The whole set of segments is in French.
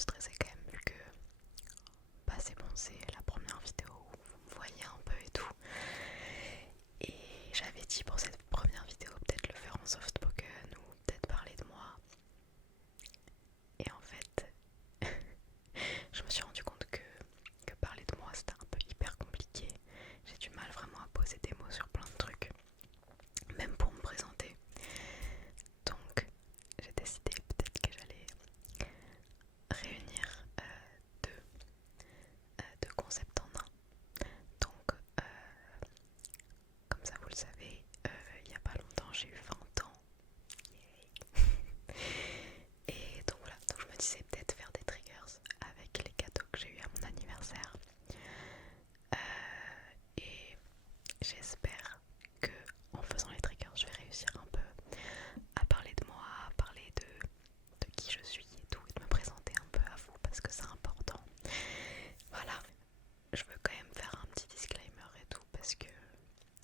stressée quand même, vu que bah c'est bon, c'est la première vidéo où vous me voyez un peu et tout. Et j'avais dit pour cette première vidéo peut-être le faire en soft spoken ou peut-être parler de moi. Et en fait, je me suis rendu compte que parler de moi c'était un peu hyper compliqué. J'ai du mal vraiment à poser des mots sur plein de trucs, même pour me présenter. Donc j'ai décidé peut-être que j'allais réunir deux concepts en un. Donc comme ça vous le savez, il n'y a pas longtemps j'ai eu 20 ans. Et donc voilà, donc je me disais peut-être faire des triggers avec les cadeaux que j'ai eu à mon anniversaire. Et j'espère que en faisant les triggers je vais réussir un peu à parler de moi, à parler de qui je suis et tout, et de me présenter un peu à vous parce que c'est important. Voilà, je veux quand même faire un petit disclaimer et tout parce que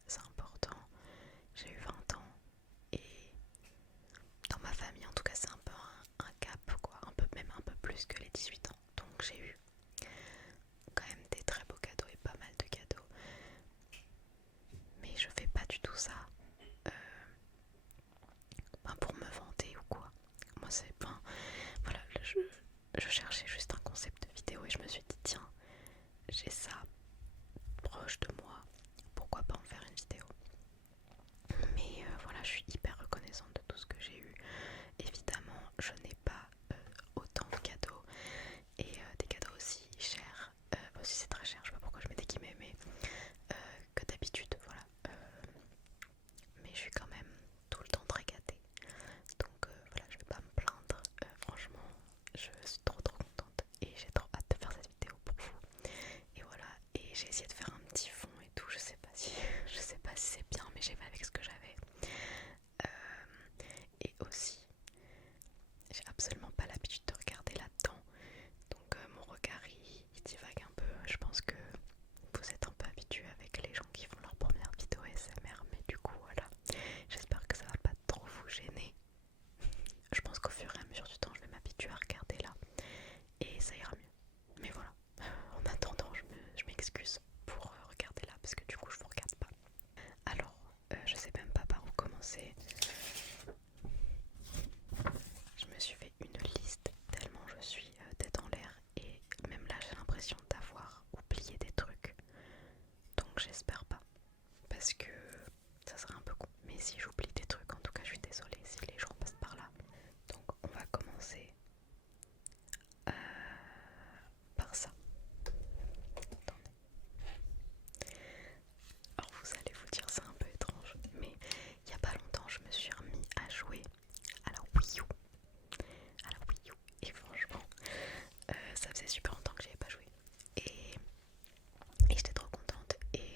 c'est important. J'ai eu 20 ans et dans ma famille en tout cas c'est un peu un cap quoi, un peu, même un peu plus que les 18 ans. Donc j'ai eu quand même des très beaux cadeaux et pas mal de cadeaux. Mais je fais pas du tout ça pour me vanter ou quoi. Moi c'est pas... Voilà, je cherchais juste un concept de vidéo et je me suis dit tiens, j'ai ça proche de moi, pourquoi pas en faire une vidéo. Mais voilà, je suis hyper reconnaissante de tout ce que j'ai eu. Évidemment, je n'ai pas autant de cadeaux et des cadeaux aussi chers. Aussi c'est très cher, je sais pas pourquoi je mets des guillemets, mais que d'habitude, voilà. Mais je suis quand même tout le temps très gâtée. Donc voilà, je vais pas me plaindre. Franchement, je suis trop contente et j'ai trop hâte de faire cette vidéo pour vous. Et voilà, et j'ai essayé de faire un petit fond et tout. Je sais pas si, je sais pas si c'est bien, mais j'ai fait avec ce que j'avais. Et aussi, j'ai absolument pas l'habitude de regarder là-dedans. Donc mon regard il divague un peu. Je pense que vous êtes un peu habitués avec les gens qui font leur première vidéo ASMR, mais du coup voilà. J'espère que ça va pas trop vous gêner. Je pense qu'au fur et à mesure du temps, je vais m'habituer à regarder là et ça ira mieux. Mais voilà, en attendant, je m'excuse pour regarder là parce que du coup, je vous regarde pas. Alors, je sais même pas par où commencer. Je me suis fait une liste tellement je suis tête en l'air et même là, j'ai l'impression d'avoir oublié des trucs. Donc, j'espère pas parce que ça serait un peu con. Mais si j'oublie des trucs, en tout cas, je suis désolée si les gens passent par là. Donc, on va commencer euh, par ça. Attendez. Alors vous allez vous dire c'est un peu étrange, mais il y a pas longtemps je me suis remis à jouer à la Wii U. À la Wii U. Et franchement, ça faisait super longtemps que j'y avais pas joué. Et j'étais trop contente. Et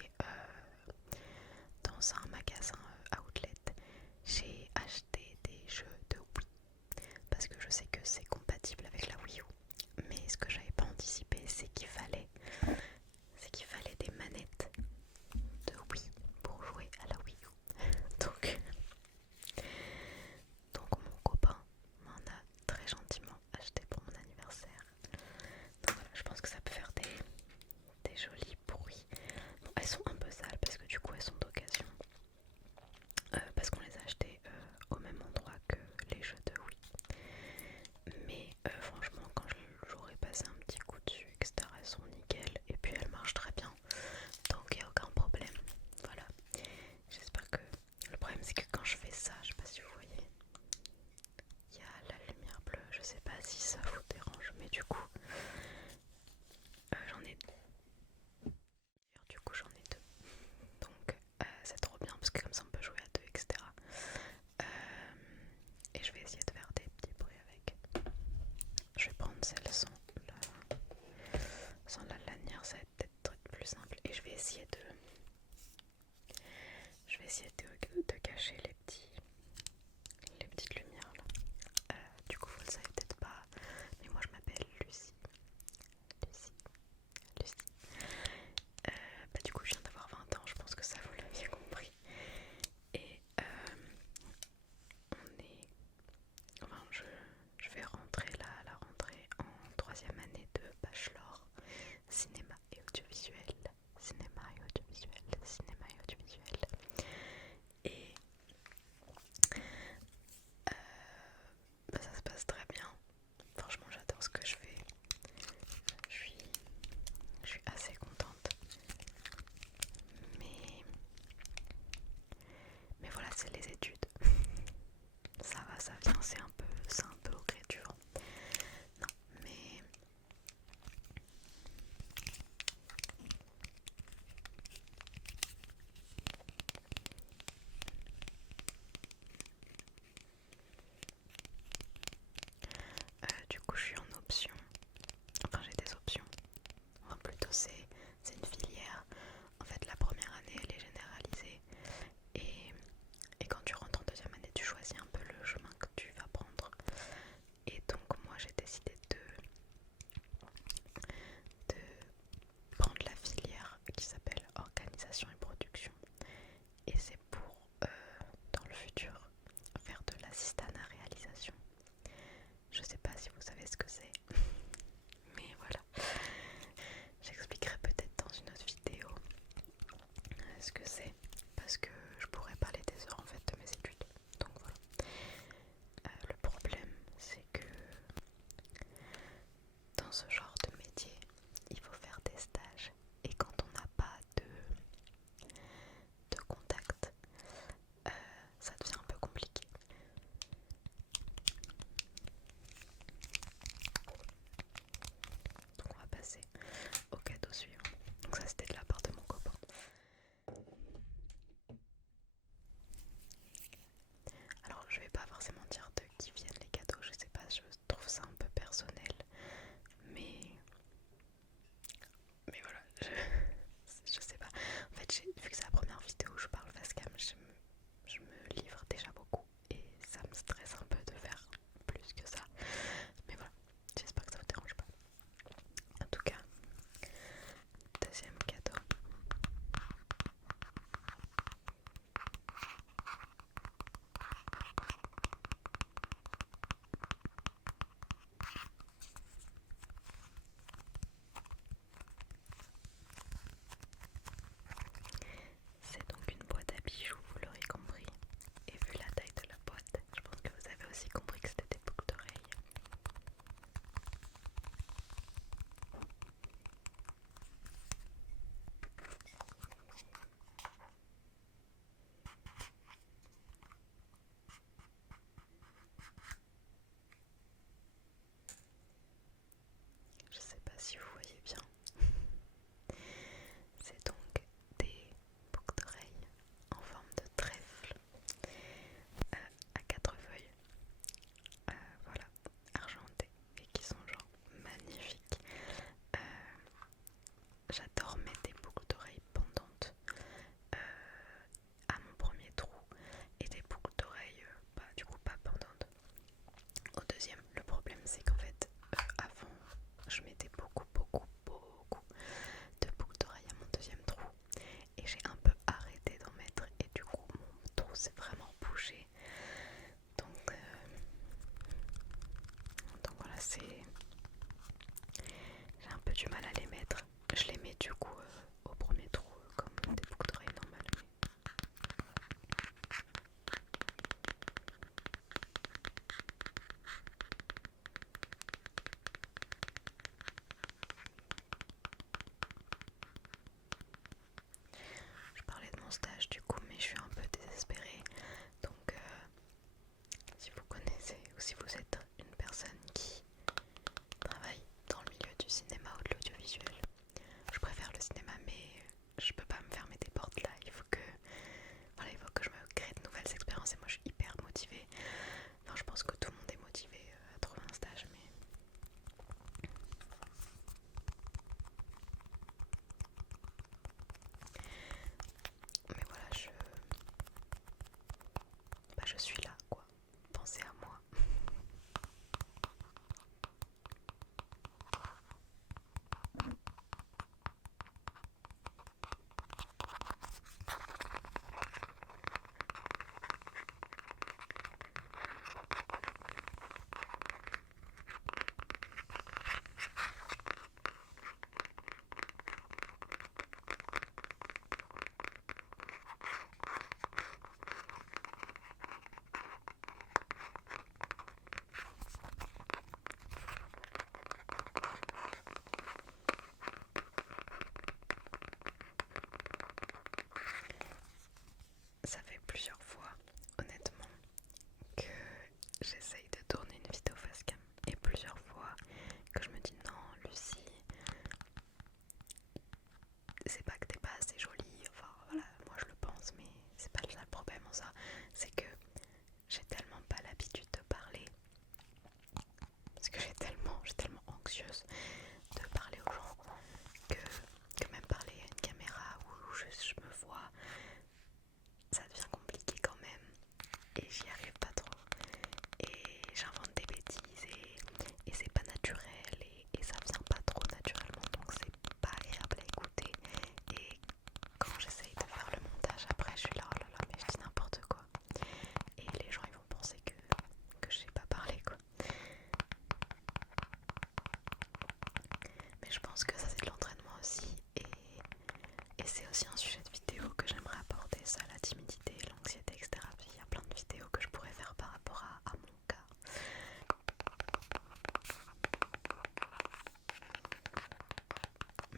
je pense que ça c'est de l'entraînement aussi. Et c'est aussi un sujet de vidéo que j'aimerais aborder, ça, la timidité, l'anxiété, etc. Il y a plein de vidéos que je pourrais faire par rapport à mon cas.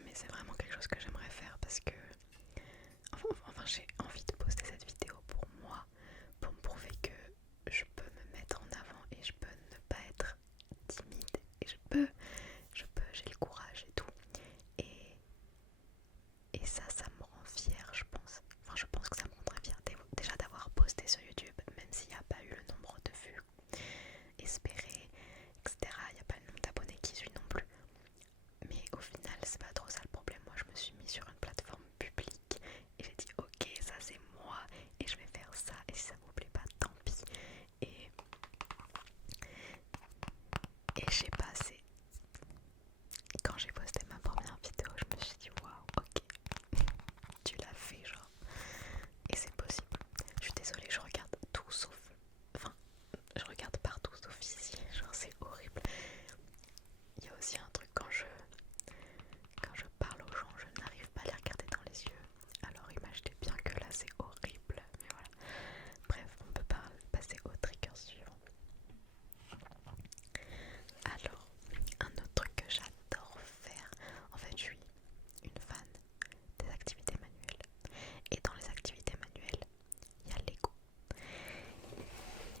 Mais c'est vraiment quelque chose que j'aimerais faire parce que enfin j'ai envie de poster cette vidéo pour moi, pour me prouver que je peux me mettre en avant et je peux ne pas être timide et j'ai le courage et tout. Et, et ça me rend fière, je pense. Enfin, je pense que ça me rendrait fière déjà d'avoir posté sur YouTube, même s'il n'y a pas eu le nombre de vues espéré, etc. Il n'y a pas le nombre d'abonnés qui suit non plus. Mais au final, c'est pas trop ça le problème. Moi, je me suis mis sur une plateforme publique et j'ai dit ok, ça c'est moi et je vais faire ça. Et si ça vous plaît pas, tant pis. Et je sais pas, quand j'ai posté ma première vidéo, je me suis dit waouh, ok, tu l'as fait, genre. Et c'est possible. Je suis désolée, je regarde tout sauf. Enfin, je regarde partout sauf ici. Genre, c'est horrible. Il y a aussi un truc quand je parle aux gens, je n'arrive pas à les regarder dans les yeux. Alors imaginez bien que là c'est horrible. Mais voilà. Bref, on peut pas passer au trigger suivant. Alors, un autre truc que j'adore faire, en fait je suis une fan des activités manuelles. Et dans les activités manuelles, il y a Lego.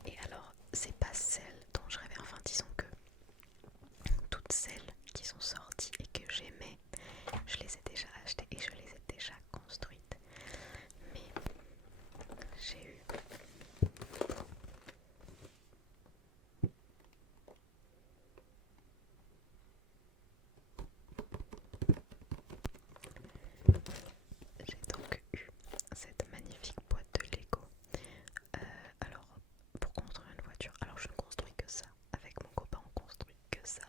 Et alors, c'est pas celle dont je rêvais, enfin disons que toutes celles qui sont sorties et que j'aimais, je les ai déjà achetées et je les ai déjà construites. Mais j'ai eu cette magnifique boîte de Lego. Alors, pour construire une voiture, alors je ne construis que ça. Avec mon copain, on construit que ça.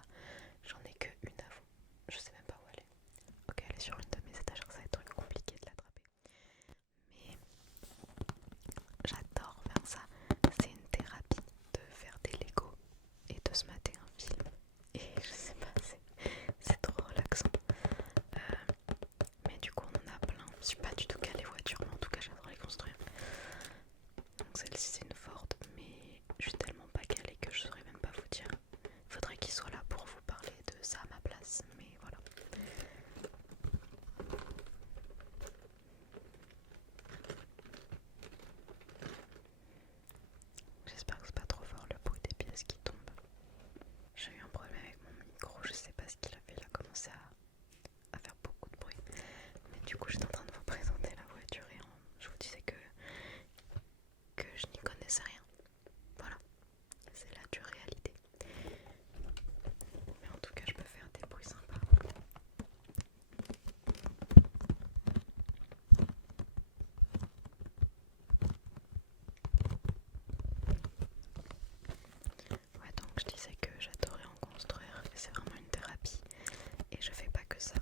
J'en ai que une à vous. Je sais même pas où elle est. Ok, elle est sur une de mes étagères, ça va être compliqué de l'attraper. Mais j'adore faire ça. C'est une thérapie de faire des Lego et de se mater un film. Et je sais pas, c'est trop relaxant. Mais du coup, on en a plein. Je suis pas du tout calée voiture, mais en tout cas, j'adore les construire. Donc celle-ci, c'est une Ford, mais je suis tellement pas calée que je saurais même pas vous dire. Faudrait qu'il soit là pour vous parler de ça à ma place, mais voilà. J'espère que c'est pas trop fort le bruit des pièces qui tombent. J'ai eu un problème avec mon micro, je sais pas ce qu'il a fait, il a commencé à faire beaucoup de bruit. Mais du coup j'étais en train de vous présenter la voiture et je vous disais que je n'y connaissais rien. Voilà, c'est la dure réalité. Mais en tout cas je peux faire des bruits sympas. Ouais, donc je disais que j'adorais en construire, et c'est vraiment une thérapie. Et je fais pas que ça.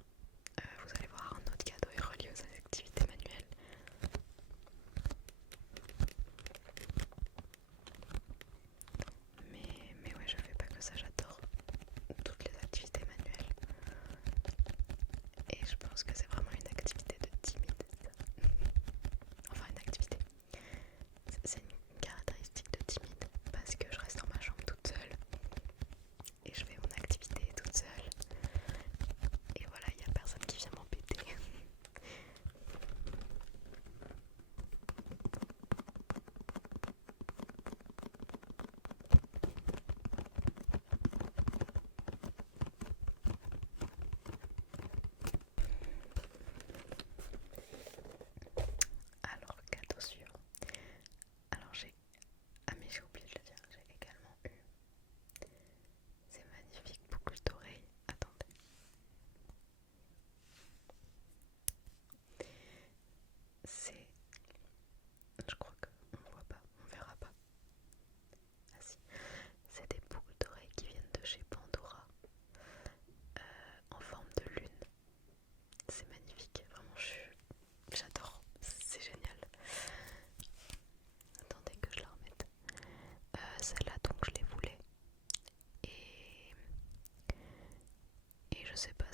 Vous allez voir, un autre cadeau est relié aux activités manuelles. Mais ouais, je fais pas que ça, j'adore toutes les activités manuelles. Et je pense que c'est vraiment une activité de timide. Enfin, une activité. C'est une caractéristique de timide parce que je reste dans ma chambre toute seule et je fais mon activité toute seule. Et voilà, il n'y a personne qui vient m'embêter. Alors, cadeau suivant. Alors ah mais j'ai oublié de le dire, j'ai également eu ces magnifiques boucles d'oreilles. Attendez. C'est... Je crois qu'on ne voit pas, on verra pas. Ah si. C'est des boucles d'oreilles qui viennent de chez Pandora. En forme de lune. C'est magnifique, vraiment j'adore, c'est génial. Attendez que je la remette. Celle-là donc je les voulais. Et je sais pas,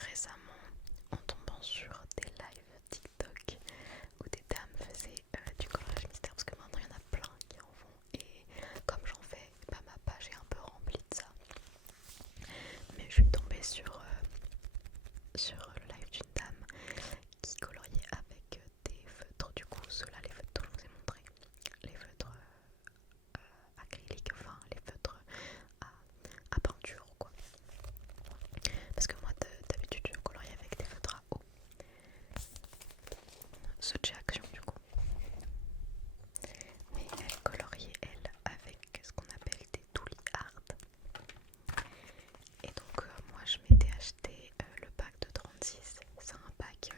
récemment en tombant sur des lives TikTok où des dames faisaient du coloriage mystère, parce que maintenant il y en a plein qui en font, et comme j'en fais, bah, ma page est un peu remplie de ça. Mais je suis tombée sur le live d'une dame qui coloriait avec des feutres, du coup ceux-là, les feutres dont je vous ai montré, les feutres acryliques, enfin les feutres à peinture quoi. Parce que moi d'habitude je colorie avec des feutres à eau, ceux de chez Action du coup. Mais elle coloriait elle avec ce qu'on appelle des Dooley Art. Et donc moi je m'étais acheté le pack de 36. C'est un pack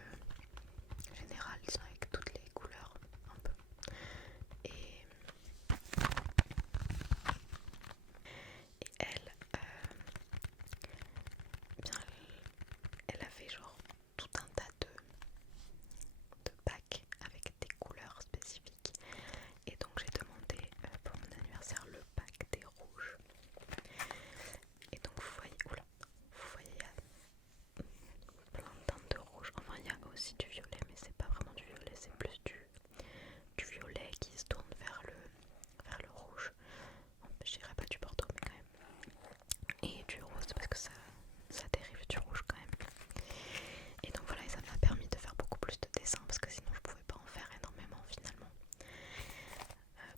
général, ils sont avec toutes les couleurs un peu. Et elle, bien, elle a fait genre tout un tas de packs avec des couleurs spécifiques. Et donc j'ai demandé pour mon anniversaire le pack des rouges. Et donc vous voyez, oula, vous voyez il y a plein de teintes de rouge. Enfin il y a aussi du violet, mais c'est pas vraiment du violet, c'est plus du violet qui se tourne vers le rouge. Je dirais pas du bordeaux mais quand même. Et du rose parce que ça dérive du rouge quand même. Et donc voilà, et ça m'a permis de faire beaucoup plus de dessins parce que sinon je pouvais pas en faire énormément finalement.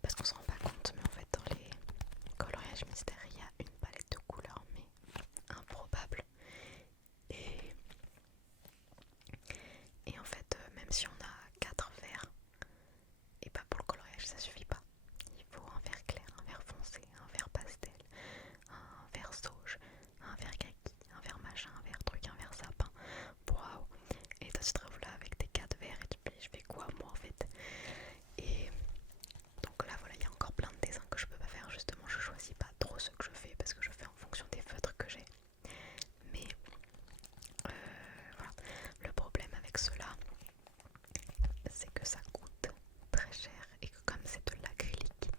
Parce qu'on se rend pas compte, mais en fait dans les coloriages mystères il y a une palette de couleurs mais improbable. Et, et en fait même si on a 4 verres, et pas pour le coloriage ça suffit pas. Il faut un vert clair, un vert foncé, un vert pastel, un vert sauge, un vert kaki, un vert machin, un vert truc, un vert sapin. Waouh! Et toi tu te retrouves là avec tes 4 verres et tu te dis je fais quoi moi en fait? Et donc là voilà, il y a encore plein de dessins que je peux pas faire, justement je choisis pas trop ce que je fais parce que je fais en fonction des feutres que j'ai. Mais voilà, le problème avec ceux-là c'est que ça coûte très cher et que comme c'est de l'acrylique,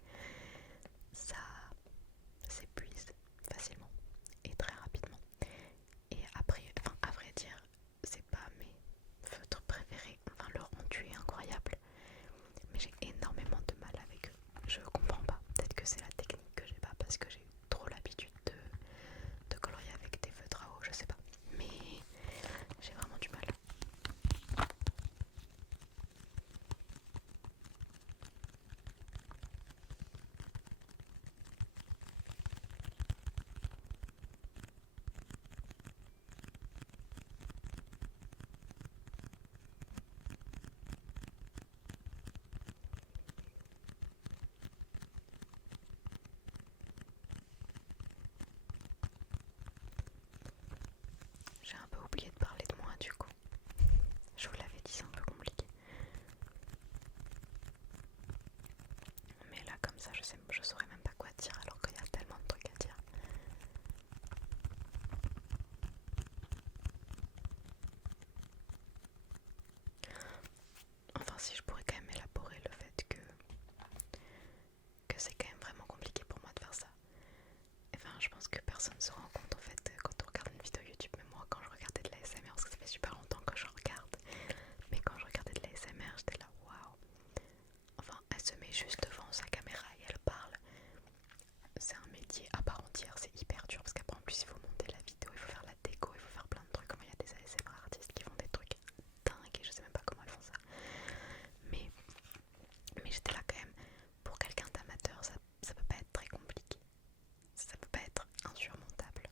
ça s'épuise facilement et très rapidement. Et après, enfin à vrai dire, c'est pas mes feutres préférés, enfin le rendu est incroyable, mais j'ai énormément de mal avec eux. Je comprends pas, peut-être que c'est la technique que j'ai pas parce que j'ai eu trop l'habitude de colorier avec des feutres à eau, je sais pas, mais j'ai vraiment du mal. J'ai un peu oublié de parler de moi du coup. Je vous l'avais dit, c'est un peu compliqué. Mais là comme ça je saurais même pas quoi dire alors qu'il y a tellement de trucs à dire. Enfin si, je pourrais quand même élaborer le fait que c'est quand même vraiment compliqué pour moi de faire ça. Enfin je pense que personne ne se rend compte en fait quand on regarde une vidéo YouTube, mais moi quand je regardais de la l'ASMR, parce que ça fait super longtemps que je regarde, mais quand je regardais de la l'ASMR j'étais là waouh. Enfin elle se met juste devant sa caméra et elle parle. C'est un métier à part entière, c'est hyper dur parce qu'après en plus il faut monter la vidéo, il faut faire la déco, il faut faire plein de trucs. Comme il y a des ASMR artistes qui font des trucs dingues et je sais même pas comment elles font ça. Mais, mais j'étais là quand même, pour quelqu'un d'amateur ça peut pas être très compliqué, ça peut pas être insurmontable.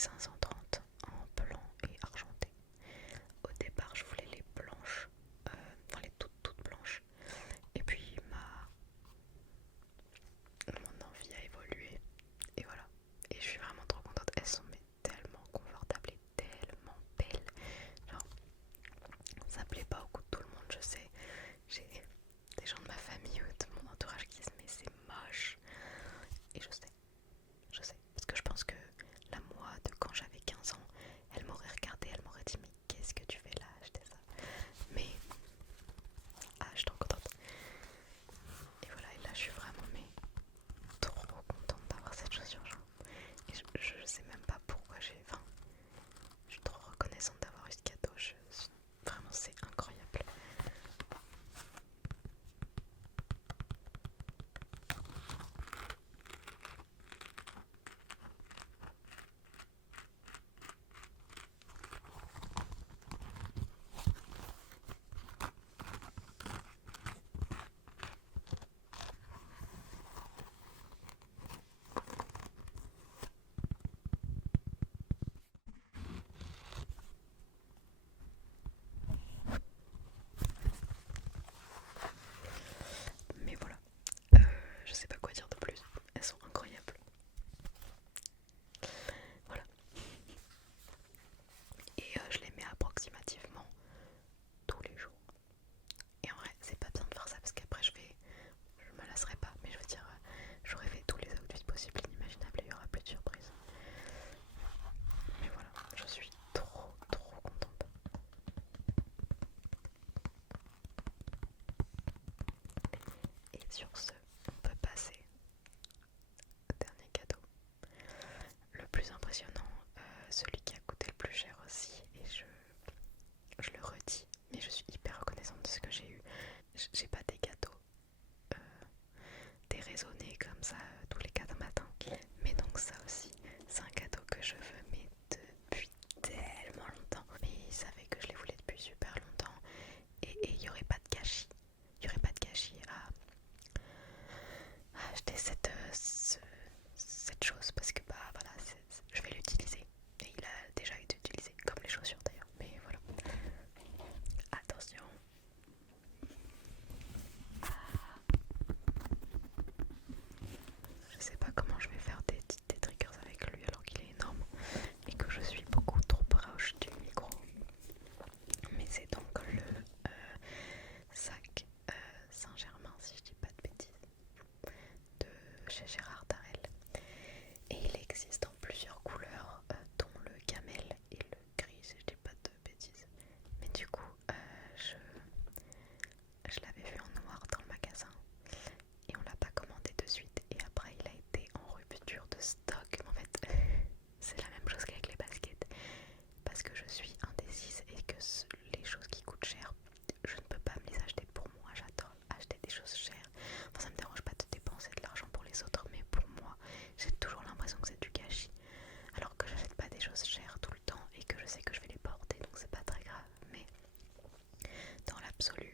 530 en blanc et argenté. Au départ, je voulais les blanches, enfin les toutes blanches. Et puis mon envie a évolué. Et voilà. Et je suis vraiment trop contente. Elles sont mais tellement confortables et tellement belles. Genre, ça plaît pas au goût de tout le monde, je sais. J'ai des gens de ma famille ou de mon entourage qui disent mais c'est moche. Et je sais. Parce que je pense que la moi de quand j'avais 15 ans, elle m'aurait regardé, elle m'aurait dit mais qu'est-ce que tu fais là, acheter ça. Mais je suis trop contente. Et voilà, et là je suis vraiment mais trop contente d'avoir cette chaussure genre. Et je sais même pas pourquoi enfin, je suis trop reconnaissante d'avoir eu ce cadeau. Vraiment c'est incroyable. Mais voilà, je sais pas quoi dire de plus. Elles sont incroyables. Voilà. Et je les mets approximativement tous les jours. Et en vrai, c'est pas bien de faire ça parce qu'après je me lasserai pas. Mais je veux dire, j'aurais fait tous les outfits possibles, inimaginables et il y aura plus de surprises. Mais voilà, je suis trop contente. Et sur ce, on peut passer au dernier cadeau. Le plus impressionnant, celui qui a coûté le plus cher aussi. Et je le redis, mais je suis hyper reconnaissante de ce que j'ai eu. J'ai pas des cadeaux déraisonnés comme ça tous les 4 matins. Mais donc ça aussi, c'est un cadeau que je veux mais depuis tellement longtemps. Mais il savait que je les voulais depuis super longtemps. Et il n'y aurait pas de gâchis. Il n'y aurait pas de gâchis à acheter cette chose parce que bah voilà, je vais l'utiliser. Et il a déjà été utilisé, comme les chaussures d'ailleurs. Mais voilà. Attention. Je sais pas comment je vais faire des triggers avec lui alors qu'il est énorme et que je suis beaucoup trop proche du micro. Mais c'est donc le sac Saint-Germain, si je dis pas de bêtises, de chez Gérard Darel. Et il existe en plusieurs couleurs, dont le camel et le gris, si je dis pas de bêtises. Mais du coup, je l'avais vu en noir dans le magasin et on l'a pas commandé de suite. Et après, il a été en rupture de stock. En fait, c'est la même chose qu'avec les baskets. Parce que je suis indécise et que les choses qui coûtent cher, je ne peux pas me les acheter pour moi. J'adore acheter des choses chères. Enfin, ça me dérange pas de dépenser de l'argent pour les autres, mais pour moi, j'ai toujours l'impression que c'est du gâchis. Alors que j'achète pas des choses chères tout le temps et que je sais que je vais les porter, donc c'est pas très grave. Mais dans l'absolu,